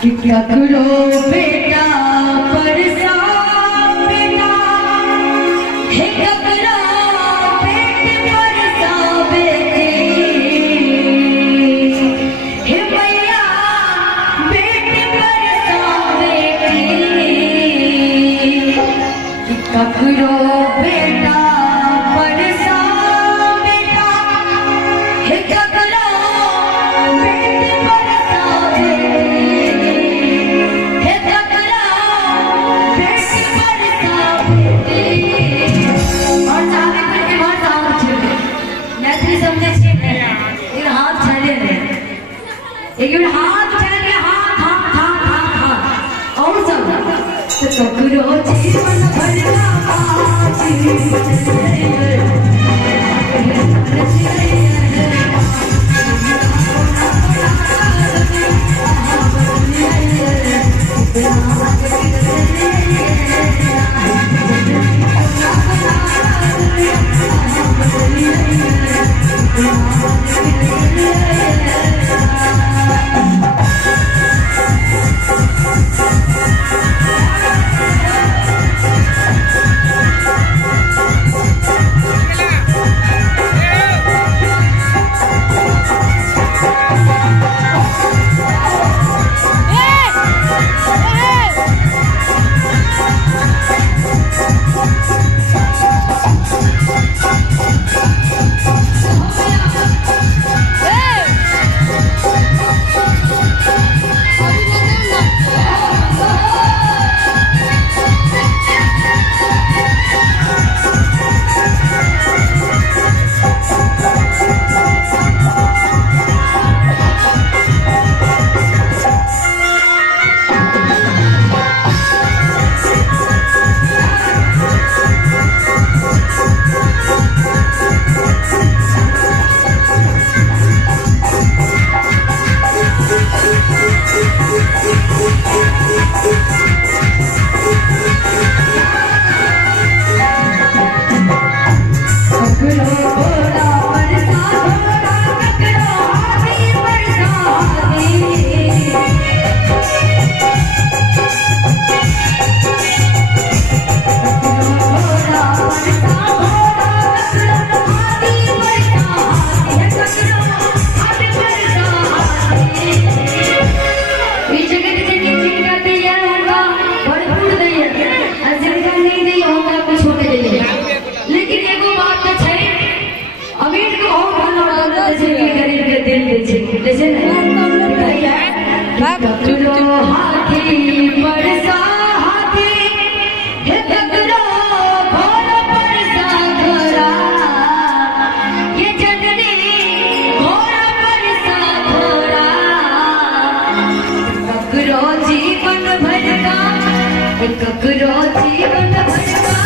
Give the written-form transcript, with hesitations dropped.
कि ककरो बेटा परसा बेटा हे ककरो बेटे परसा बेटे हे मैया बेटे परसा बेटे कि ककरो बेटा परसा बेटा हे ककरो बेटे परसा बेटे हे ककरो बेटे परसा बेटे और सामने करके बहुत साउंड छे नैत्री समझे छे एक हाथ चले रे एक हाथ चले हाथ हाथ हाथ हाथ और सब तो ककरो जीवन भरना ककरो जीवन भरना